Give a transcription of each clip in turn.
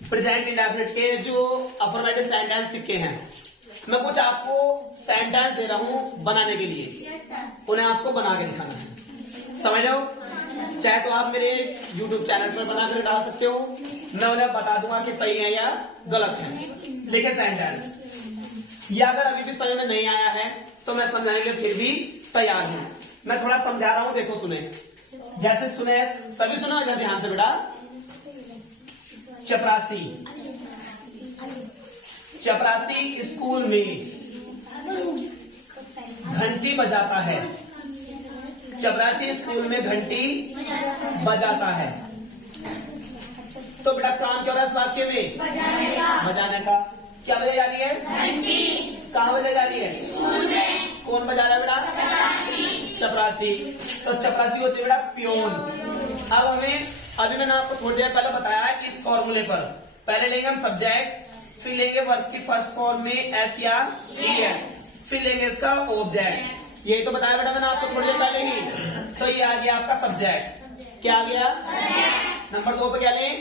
Present indefinite के जो affirmative sentence लिखे हैं, मैं कुछ आपको सेंटेंस दे रहा हूं बनाने के लिए, उन्हें आपको बना के दिखाना है, समझ लो। चाहे तो आप मेरे YouTube चैनल पर बनाकर डाल सकते हो, मैं उन्हें बता दूंगा कि सही है या गलत है। लिखे सेंटेंस, या अगर अभी भी समझ में नहीं आया है तो मैं समझाने के फिर भी तैयार हूं। मैं थोड़ा समझा रहा हूं, देखो सुने, जैसे सुने, सभी सुनो इधर ध्यान से बेटा। चपरासी, चपरासी स्कूल में घंटी बजाता है। चपरासी स्कूल में घंटी बजाता है। तो बेटा काम क्या हो रहा है इस वाक्य में? बजाने का। क्या बजाई जा रही है? घंटी। कहाँ बजाई जा रही है? स्कूल में। कौन बजा रहा है बेटा? चपरासी। तो चपरासी होती है बेटा प्योन। अब हमें, अभी मैंने आपको थोड़ी देर पहले बताया है इस फॉर्मूले पर, पहले लेंगे हम सब्जेक्ट, फिर लेंगे वर्ब की फर्स्ट फॉर्म में एस या ईएस, फिर लेंगे इसका ऑब्जेक्ट। यही तो बताया बेटा मैंने आपको थोड़ी देर पहले ही। तो ये आ गया आपका सब्जेक्ट। क्या आ गया? नंबर 2 पे क्या लें?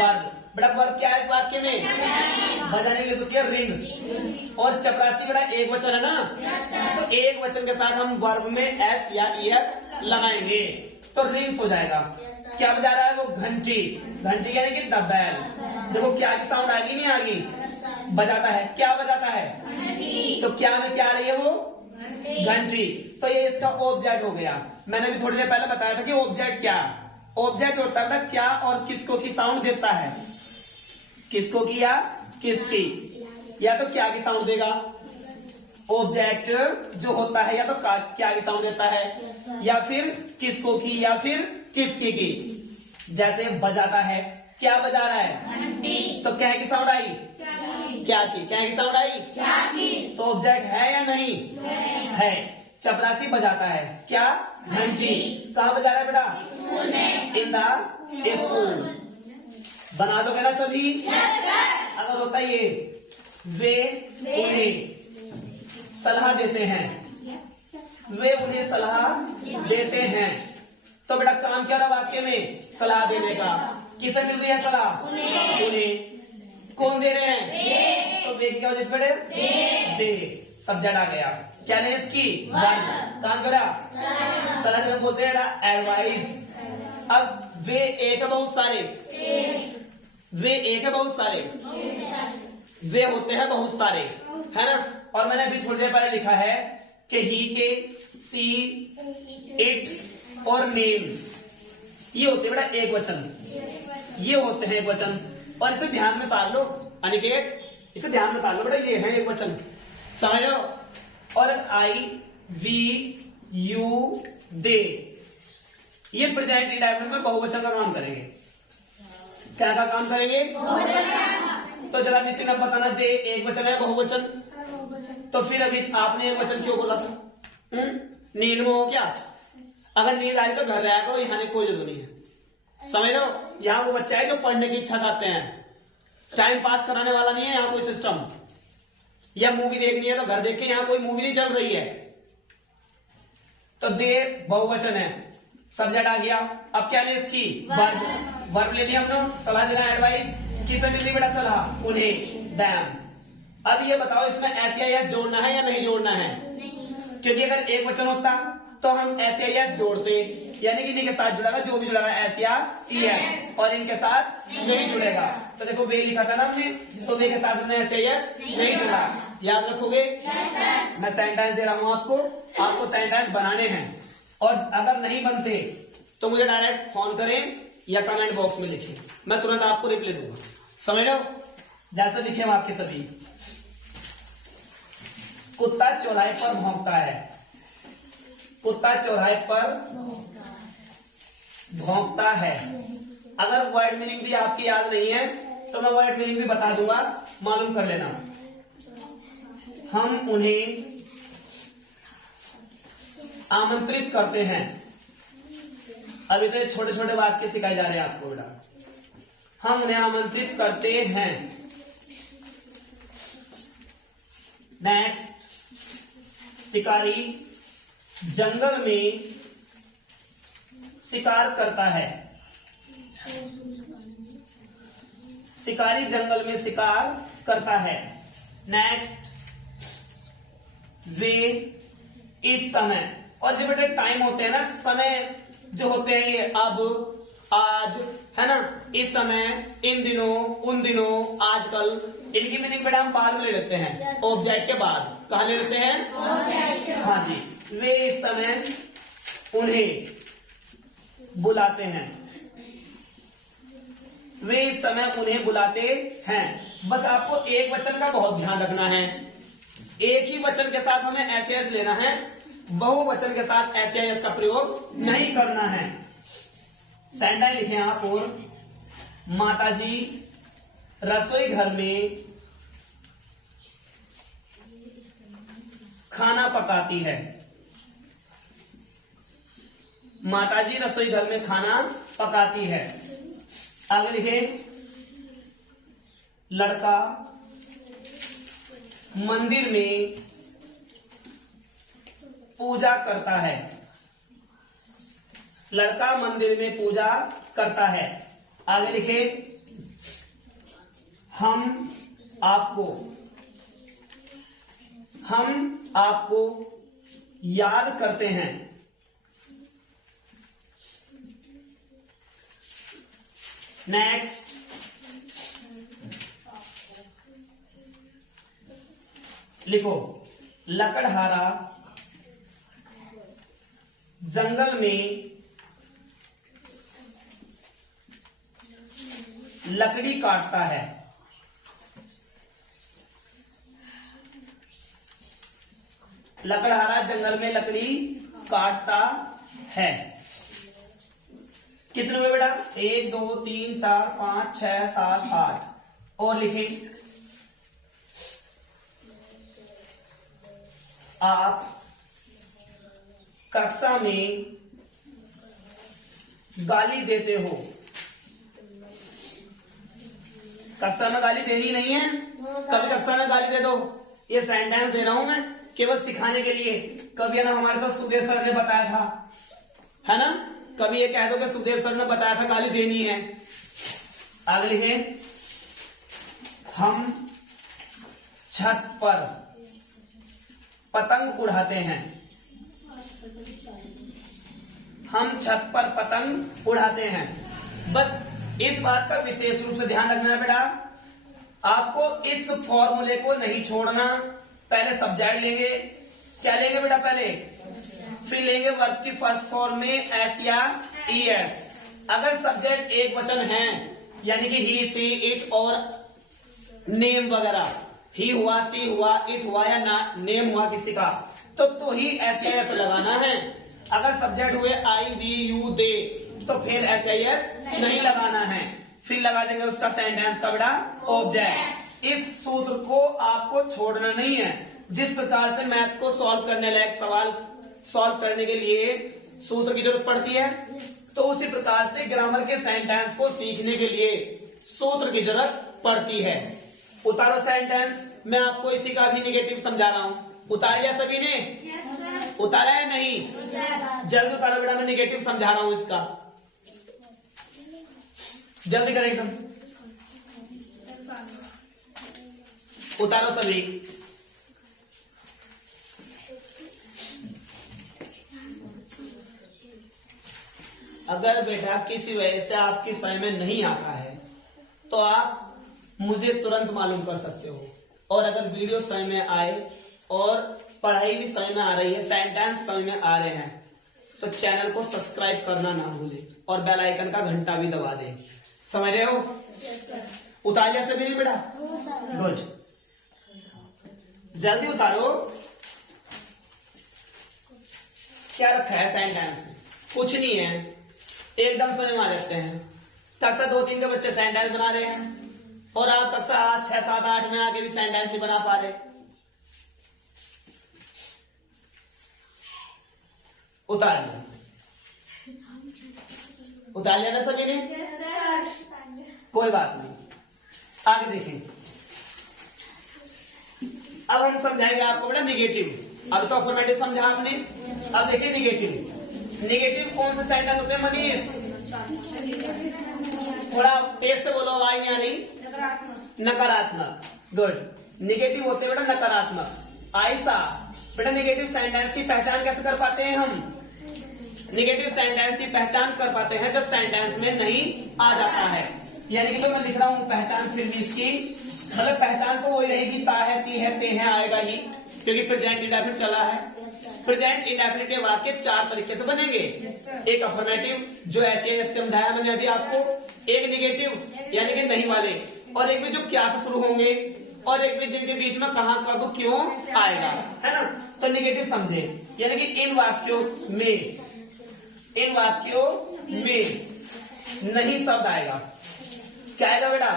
वर्ब। बेटा वर्ब क्या है इस वाक्य में? बजाने के लिए सूत्र रिंग। और चपरासी बेटा एक वचन है ना, तो एक वचन के साथ हम वर्ब में एस या ईएस लगाएंगे तो रिंग्स हो जाएगा। क्या बजा रहा है वो? घंटी। घंटी यानी कि द बेल। देखो क्या की साउंड आएगी नहीं आएगी? बजाता है। क्या बजाता है? तो क्या में क्या आ रही है वो? घंटी। तो ये इसका ऑब्जेक्ट हो गया। मैंने भी थोड़ी देर पहले बताया था कि ऑब्जेक्ट क्या, ऑब्जेक्ट होता है क्या और किसको की साउंड देता है, किसको की या किसकी, या तो क्या की साउंड देगा। ऑब्जेक्ट जो होता है या तो क्या की साउंड देता है, या फिर किसको की, या फिर किसकी की। जैसे बजाता है, क्या बजा रहा है? तो क्या की साउंड आई? क्या की साउंड आई? क्या की। तो ऑब्जेक्ट है या नहीं? है। चपरासी बजाता है क्या? घंटी। कहाँ बजा रहा है बेटा? स्कूल में। In the school. बना दो मेरा सभी। अगर होता ये, वे उन्हें सलाह देते हैं, वे उन्हें सलाह देते हैं। तो बेटा काम क्या रहा वाक्य में? सलाह देने का। किसे मिल रही है सलाह? उन्हें। कौन दे रहे हैं? तो वे क्या हो जाती बेटे? दे। सब्जेक्ट आ गया। क्या नहीं इसकी? वर्ब। काम करा सलाह देना बोलते हैं एडवाइस। अब वे एक है बहुत सारे, वे एक है बहुत सारे, वे होते हैं बहुत सारे, है ना। और मैंने अभी थोड़ी देर पहले लिखा है कि ही के, सी, इट और नेम, ये होते हैं बेटा एक वचन, ये होते हैं एक वचन। और इसे ध्यान में उतार लो अनिकेत, इसे ध्यान में उतार लो बेटा, ये है एक वचन, समझ लो। और आई, वी, यू, दे, ये प्रेजेंट इंडेफिनिट में बहुवचन का काम करेंगे। क्या का काम करेंगे? तो जरा नितिन अब बताना, दे एक वचन है बहुवचन? तो फिर अभी आपने एक वचन क्यों बोला था? नींद में हो क्या? अगर नींद आई तो घर रहा करो, यहाँ कोई जरूरत नहीं है, समझ लो। यहाँ वो बच्चा है जो पढ़ने की इच्छा चाहते हैं, टाइम पास कराने वाला नहीं है यहाँ कोई सिस्टम। या मूवी देखनी है तो घर देख के, यहाँ कोई मूवी नहीं चल रही है। तो दे बहुवचन है, सब्जेक्ट आ गया। अब क्या ले इसकी? वर्ब। वर्ब ले लिया हम लोग। सलाह देना एडवाइस, किसे मिल रही बेटा सलाह? उन्हें, दैम। अब ये बताओ इसमें एस या एस जोड़ना है या नहीं जोड़ना है? क्योंकि अगर एक वचन होता तो हम एस या एस जोड़ते, यानी कि इन्हीं के साथ जुड़ेगा, जो भी जुड़ेगा एस या ईएस, और इनके साथ नहीं जुड़ेगा। तो देखो वे लिखा था ना हमने, तो वे के साथ एस या एस नहीं जुड़ा, याद रखोगे? मैं सेंटेंस दे रहा हूं आपको सेंटेंस बनाने हैं, और अगर नहीं बनते तो मुझे डायरेक्ट फोन करें या कमेंट बॉक्स में लिखें, मैं तुरंत आपको रिप्लाई दूंगा, समझ लो। जैसे लिखे हम आपके सभी, कुत्ता चौराहे पर भौंकता है, कुत्ता चौराहे पर भौंकता है। अगर वर्ड मीनिंग भी आपकी याद नहीं है तो मैं वर्ड मीनिंग भी बता दूंगा, मालूम कर लेना। हम उन्हें आमंत्रित करते हैं। अभी तो छोटे छोटे वाक्य सिखाए जा रहे हैं आपको बेटा। हम उन्हें आमंत्रित करते हैं। नेक्स्ट, शिकारी जंगल में शिकार करता है। शिकारी जंगल में शिकार करता है। नेक्स्ट, वे इस समय, और जो बेटे टाइम होते हैं ना, समय जो होते हैं ये अब, आज, है ना, इस समय, इन दिनों, उन दिनों, आजकल, इनकी मीनिंग बेटा हम बाद में ले लेते हैं, ऑब्जेक्ट के बाद। कहा ले लेते हैं? हाँ जी। वे इस समय उन्हें बुलाते हैं, वे इस समय उन्हें बुलाते हैं। बस आपको एक वचन का बहुत ध्यान रखना है, एक ही वचन के साथ हमें एस एस लेना है, बहुवचन के साथ एस एस का प्रयोग नहीं करना है। सेंटेंस लिखे आप, और माताजी रसोई घर में खाना पकाती है। माताजी रसोई घर में खाना पकाती है। आगे लिखे, लड़का मंदिर में पूजा करता है। लड़का मंदिर में पूजा करता है। आगे लिखे, हम आपको याद करते हैं। नेक्स्ट, लिखो, लकड़हारा जंगल में लकड़ी काटता है। लकड़हारा जंगल में लकड़ी काटता है। कितने हुए बेटा? 1 2 3 4 5 6 7 8। और लिखें, आप कक्षा में गाली देते हो। कक्षा में गाली देनी नहीं है, कभी कक्षा में गाली दे दो। ये सेंटेंस दे रहा हूं मैं केवल सिखाने के लिए। कभी ना हमारे तो सुखदेव सर ने बताया था, है ना, कभी ये कह दो कि सुखदेव सर ने बताया था गाली देनी है। आगे लिखे, हम छत पर पतंग उड़ाते हैं। हम छत पर पतंग उड़ाते हैं। बस इस बात का विशेष रूप से ध्यान रखना है बेटा, आपको इस फॉर्मूले को नहीं छोड़ना। पहले सब्जेक्ट लेंगे, क्या लेंगे बेटा पहले, फिर लेंगे वर्ब की फर्स्ट फॉर्म में एस या ई एस। अगर सब्जेक्ट एक वचन है, यानी कि ही, सी, इट और नेम वगैरह, ही हुआ, सी हुआ, इट हुआ या नेम हुआ किसी का, तो ही एस आई एस लगाना है। अगर सब्जेक्ट हुए आई, वी, यू, दे, तो फिर एस आई एस नहीं लगाना है। फिर लगा देंगे उसका सेंटेंस का बेटा ऑब्जेक्ट। इस सूत्र को आपको छोड़ना नहीं है। जिस प्रकार से मैथ को सॉल्व करने लायक सवाल सॉल्व करने के लिए सूत्र की जरूरत पड़ती है, तो उसी प्रकार से ग्रामर के सेंटेंस को सीखने के लिए सूत्र की जरूरत पड़ती है। उतारो सेंटेंस। मैं आपको इसी का भी निगेटिव समझा रहा हूं। उतार लिया सभी ने? उतारा है नहीं? जल्दी उतारो बेटा, मैं निगेटिव समझा रहा हूं इसका। जल्दी करें एकदम, उतारो सभी। अगर बेटा किसी वजह से आपकी समझ में नहीं आता है तो आप मुझे तुरंत मालूम कर सकते हो। और अगर वीडियो समझ में आए और पढ़ाई भी समझ में आ रही है, सेंटेंस समझ में आ रहे हैं, तो चैनल को सब्सक्राइब करना ना भूलें और बेल आइकन का घंटा भी दबा दें। समझ रहे हो? उतार लिया सभी ने बेटा? गुड, जल्दी उतारो। क्या रखा है सेंटेंस में? कुछ नहीं है, एकदम समझ में आ जाते हैं। कक्षा 2-3 के बच्चे सेंटेंस बना रहे हैं और आप कक्षा 6, 7, 8 में आके भी सेंटेंस नहीं बना पा रहे। उतार लिया? उतार लिया ना सभी ने? कोई बात नहीं, आगे देखें। अब हम समझाएंगे आपको बेटा निगेटिव। अब तो अफर्मेटिव समझा आपने, अब देखिए निगेटिव। निगेटिव कौन से सेंटेंस होते हैं मनीष? थोड़ा तेज से बोलो, आवाज नहीं आ रही। नकारात्मक। गुड। निगेटिव होते हैं बेटा नकारात्मक। आयसा बेटा निगेटिव सेंटेंस की पहचान कैसे कर पाते हैं हम? निगेटिव सेंटेंस की पहचान कर पाते हैं जब सेंटेंस में नहीं आ जाता है। यानी कि जो मैं लिख रहा हूं पहचान फिर भी इसकी मतलब पहचान तो वही रहेगी, ता है, ती है, ते है आएगा ही, क्योंकि प्रेजेंट इंडेफिनिट चला है। प्रेजेंट इंडेफिनिट के वाक्य 4 तरीके से बनेंगे। एक अफर्मेटिव जो ऐसे समझाया मैंने अभी आपको, एक निगेटिव यानी कि नहीं वाले, और एक में जो क्या से शुरू होंगे, और एक में जिनके बीच में कहां कब क्यों आएगा, है ना। तो निगेटिव समझे यानी कि इन वाक्यों में नहीं शब्द आएगा। क्या आएगा बेटा?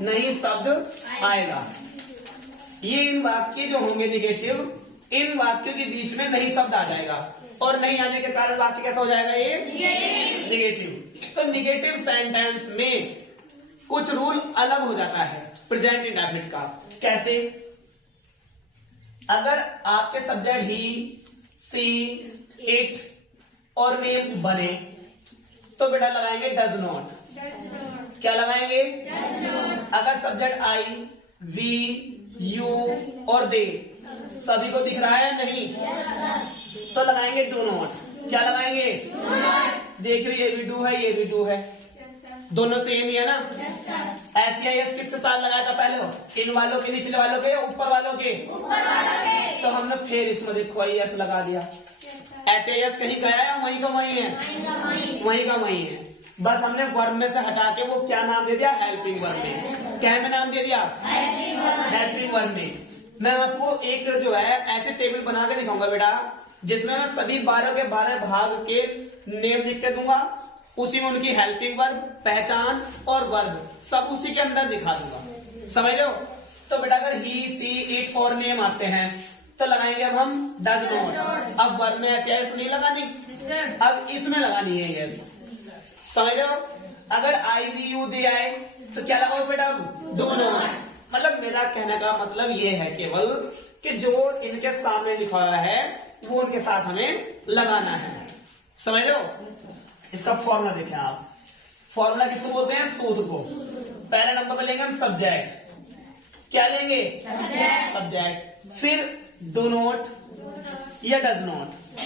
नहीं शब्द आएगा। ये इन वाक्य जो होंगे निगेटिव, इन वाक्यों के बीच में नहीं शब्द आ जाएगा, और नहीं आने के कारण वाक्य कैसा हो जाएगा? ये निगेटिव। तो निगेटिव सेंटेंस में कुछ रूल अलग हो जाता है प्रेजेंट इंडेफिनिट का। कैसे? अगर आपके सब्जेक्ट ही, सी, इट और नेम बने तो बेटा लगाएंगे डज नॉट। क्या लगाएंगे? अगर सब्जेक्ट आई, वी, यू और दे सभी को दिख रहा है नहीं तो लगाएंगे डू नॉट। क्या लगाएंगे? देख रही है, ये भी डू है, ये भी डू है, दोनों सेम ही है ना। SEIS किसके साथ लगाया था पहले? इन वालों के, निचले वालों के, ऊपर वालों के? तो हमने फिर इसमें देखो IS लगा दिया। SEIS कहीं गया है? वहीं का वहीं है, वहीं का वहीं है। बस हमने वर्ब में से हटा के वो क्या नाम दे दिया? हेल्पिंग वर्ब में। क्या में नाम दे दिया? हेल्पिंग वर्ब में। मैं आपको एक जो है ऐसे टेबल बना के दिखाऊंगा बेटा, जिसमें मैं सभी 12 के 12 भाग के नेम लिख के दूंगा, उसी में उनकी हेल्पिंग वर्ब, पहचान और वर्ब सब उसी के अंदर दिखा दूंगा। समझ रहे हो? तो बेटा अगर ही, सी, इट और नेम आते हैं तो लगाएंगे अब हम डज नॉट। अब वर्ब में ऐसे यस नहीं लगानी, अब इसमें लगानी है यस। समझ रहे हो? अगर आई, वी, यू दे आए तो क्या लगाओ बेटा? अब डू नॉट। मतलब मेरा कहने का मतलब ये है केवल कि जो इनके सामने लिखा हुआ है वो उनके साथ हमें लगाना है। समझ रहे हो? इसका फॉर्मूला देखें आप। फॉर्मूला किसको बोलते हैं? सूत्र को। पहले नंबर पे लेंगे हम सब्जेक्ट। क्या लेंगे? सब्जेक्ट। फिर डू नॉट या डज नॉट।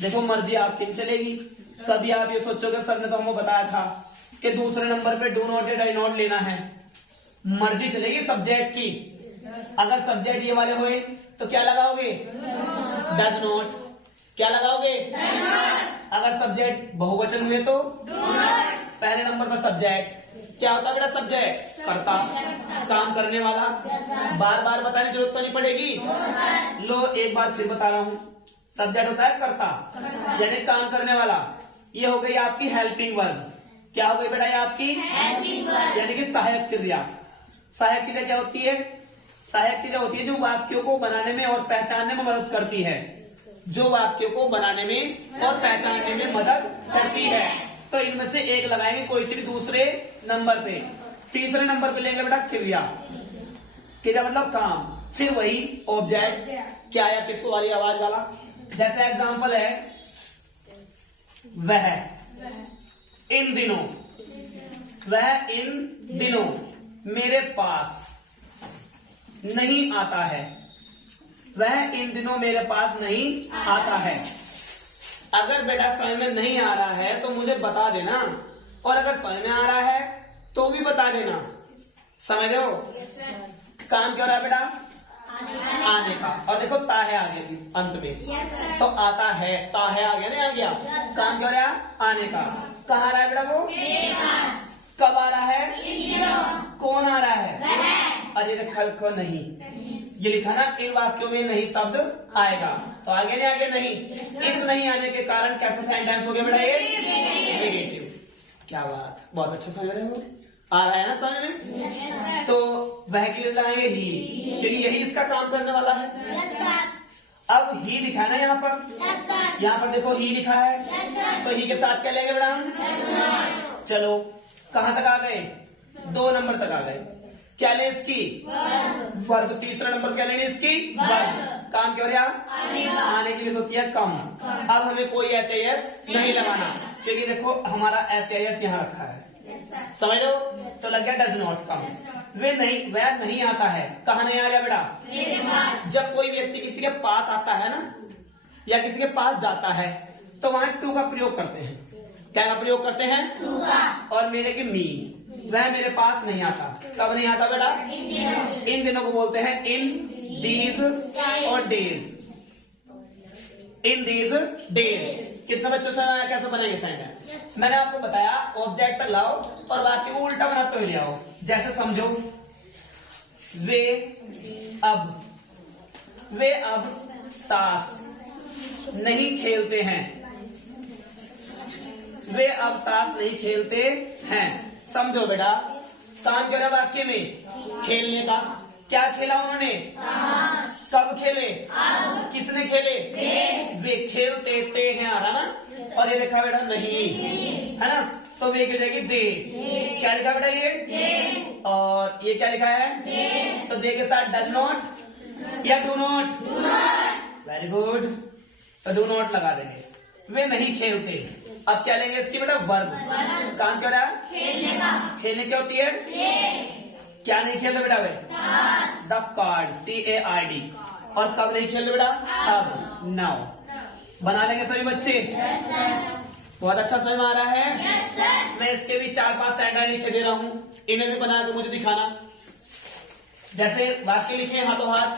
देखो मर्जी आपकी चलेगी। कभी आप ये सोचोगे सर ने तो हमें बताया था कि दूसरे नंबर पे डू नॉट या डज नॉट लेना है। मर्जी चलेगी सब्जेक्ट की। अगर सब्जेक्ट ये वाले हुए तो क्या लगाओगे? Does not. क्या लगाओगे? अगर सब्जेक्ट बहुवचन हुए तो पहले नंबर पर सब्जेक्ट। क्या होता है बेटा? सब्जेक्ट कर्ता, काम करने वाला। बार बार बताने की जरूरत तो नहीं पड़ेगी। लो एक बार फिर बता रहा हूं, सब्जेक्ट होता है कर्ता यानी काम करने वाला। ये हो गई आपकी हेल्पिंग वर्ब। क्या हो गई बेटा? ये आपकी हेल्पिंग वर्ब यानी कि सहायक क्रिया। सहायक क्रिया क्या होती है? सहायक क्रिया होती है जो वाक्यों को बनाने में और पहचानने में मदद करती है। जो वाक्यों को बनाने में और पहचानने में मदद करती है। तो इनमें से एक लगाएंगे कोई सी भी दूसरे नंबर पे। तीसरे नंबर पे लेंगे बेटा क्रिया। क्रिया मतलब काम। फिर वही ऑब्जेक्ट क्या आया? किसको वाली आवाज वाला। जैसे एग्जांपल है वह इन दिनों, वह इन दिनों मेरे पास नहीं आता है। वह इन दिनों मेरे पास नहीं आता है। अगर बेटा समझ में नहीं आ रहा है तो मुझे बता देना, और अगर समझ में आ रहा है तो भी बता देना। समझ रहे हो? काम क्या हो रहा है बेटा? आने का। और देखो ता है आगे भी अंत में, तो आता है, ता है आगे नहीं आ गया। काम क्या हो रहा है? आने का। कहाँ आ रहा है बेटा वो? कब आ रहा है? कौन आ रहा है? अरे खल को नहीं, ये लिखा ना इन वाक्यों में नहीं शब्द आएगा, तो आगे नहीं आगे नहीं। इस नहीं आने के कारण कैसा सेंटेंस हो गया बेटा? ये नेगेटिव। क्या बात, बहुत अच्छा समझ रहे हो। आ रहा है ना समझ में? तो वह के लिए लगाएंगे ही, क्योंकि यही इसका काम करने वाला है। अब ही लिखा है ना यहाँ पर, यहाँ पर देखो ही लिखा है, तो ही के साथ क्या लेंगे बेटा? चलो कहाँ तक आ गए? 2 नंबर तक आ गए। क्या ले इसकी? वर्ब। तीसरा नंबर क्या लेंगे इसकी? वर्ब। काम क्यों रहा? आने के लिए होती है कम। अब हमें कोई SIS नहीं लगाना, क्योंकि देखो हमारा SIS यहाँ रखा है। समझ लो, तो लग गया डज नॉट कम। वह नहीं आता है, कहा नहीं आ रहा बेटा? जब कोई व्यक्ति किसी के पास आता है ना या किसी के पास जाता है तो वहां टू का प्रयोग करते हैं। क्या का प्रयोग करते हैं? टू का। और मेरे की मी, वह मेरे पास नहीं आता। कब नहीं आता बेटा? इन दिनों को बोलते हैं इन दीज और डेज। In these days. कितने बच्चों से आया कैसे बनेंगे सेंटेंस? मैंने आपको बताया ऑब्जेक्ट लाओ और वाक्य को उल्टा बनाते हुए ले आओ। जैसे समझो, वे अब ताश नहीं खेलते हैं। वे अब ताश नहीं खेलते हैं। समझो बेटा, काम करा वाक्य में खेलने का। क्या खेला उन्होंने? कब खेले? किसने खेले? वे खेलते ते हैं आ रहा ना, और ये लिखा बेटा नहीं, है ना, तो वे की जाएगी दे। क्या लिखा बेटा? ये। और ये क्या लिखा है? तो दे के साथ डज नॉट या डू नॉट? वेरी गुड, तो डू नॉट लगा देंगे। वे नहीं खेलते। अब क्या लेंगे इसकी बेटा? वर्ब। काम क्या रहा? खेलने का। खेलने क्या होती है? क्या नहीं खेल रहे बेटा? Way the card, CARD। और कब नहीं खेल रहे बेटा? अब, नाउ। बना लेंगे सभी बच्चे? बहुत अच्छा समझ में आ रहा है। मैं इसके भी 4-5 सेंटेंस लिखे दे रहा हूं, इन्हें भी बना के मुझे दिखाना। जैसे वाक्य लिखे हाथों हाथ,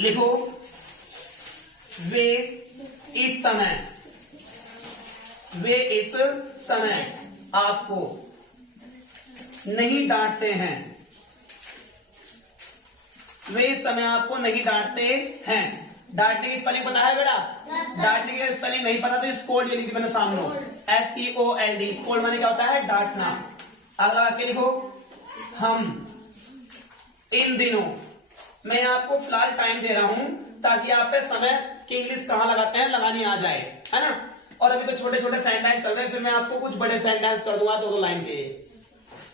लिखो वे इस समय आपको नहीं डांटते हैं। वे इस समय आपको नहीं डांटते हैं। डांटने की स्पेलिंग पता है बेटा? डांटने की स्पेलिंग नहीं पता तो स्कोल्ड ये लिखी मैंने सामने, SCOLD। स्कोल्ड माने क्या होता है? डांटना। अगला वाक्य लिखो, हम इन दिनों, मैं आपको फिलहाल टाइम दे रहा हूं ताकि आप पे समय की इंग्लिश कहां लगाते हैं लगानी आ जाए, है ना। और अभी तो छोटे छोटे सेंटेंस चल रहे हैं, फिर मैं आपको कुछ बड़े सेंटेंस कर दूंगा 2-2 लाइन के,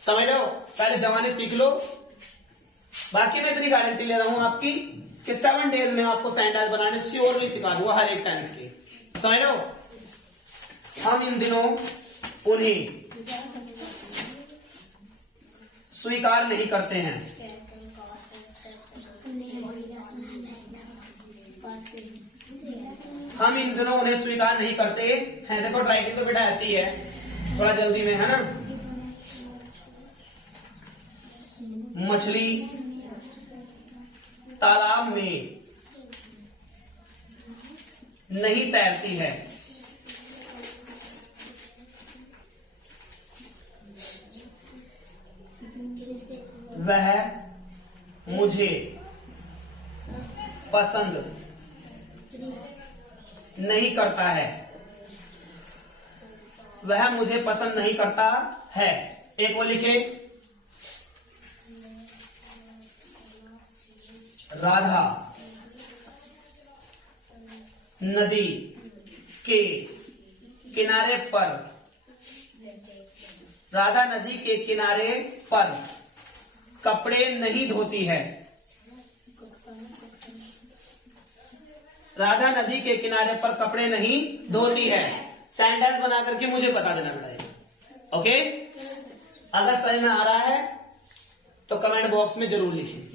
समझ लो। पहले जवानी सीख लो। बाकी मैं इतनी गारंटी ले रहा हूं आपकी कि 7 डेज में आपको सेंटेंस बनाने श्योरली सिखा दूंगा हर एक टेंस के, समझ लो। हम इन दिनों उन्हें स्वीकार नहीं करते हैं। हम इन दिनों उन्हें स्वीकार नहीं करते हैं। देखो राइटिंग तो बेटा ऐसी ही है, थोड़ा जल्दी में, है ना। मछली तालाब में नहीं तैरती है। वह मुझे पसंद नहीं करता है। वह मुझे पसंद नहीं करता है। एक वो लिखे, राधा नदी के किनारे पर, राधा नदी के किनारे पर कपड़े नहीं धोती है। राधा नदी के किनारे पर कपड़े नहीं धोती है। सेंटेंस बना करके मुझे बता देना पड़ेगा, ओके। अगर समझ में आ रहा है तो कमेंट बॉक्स में जरूर लिखिए।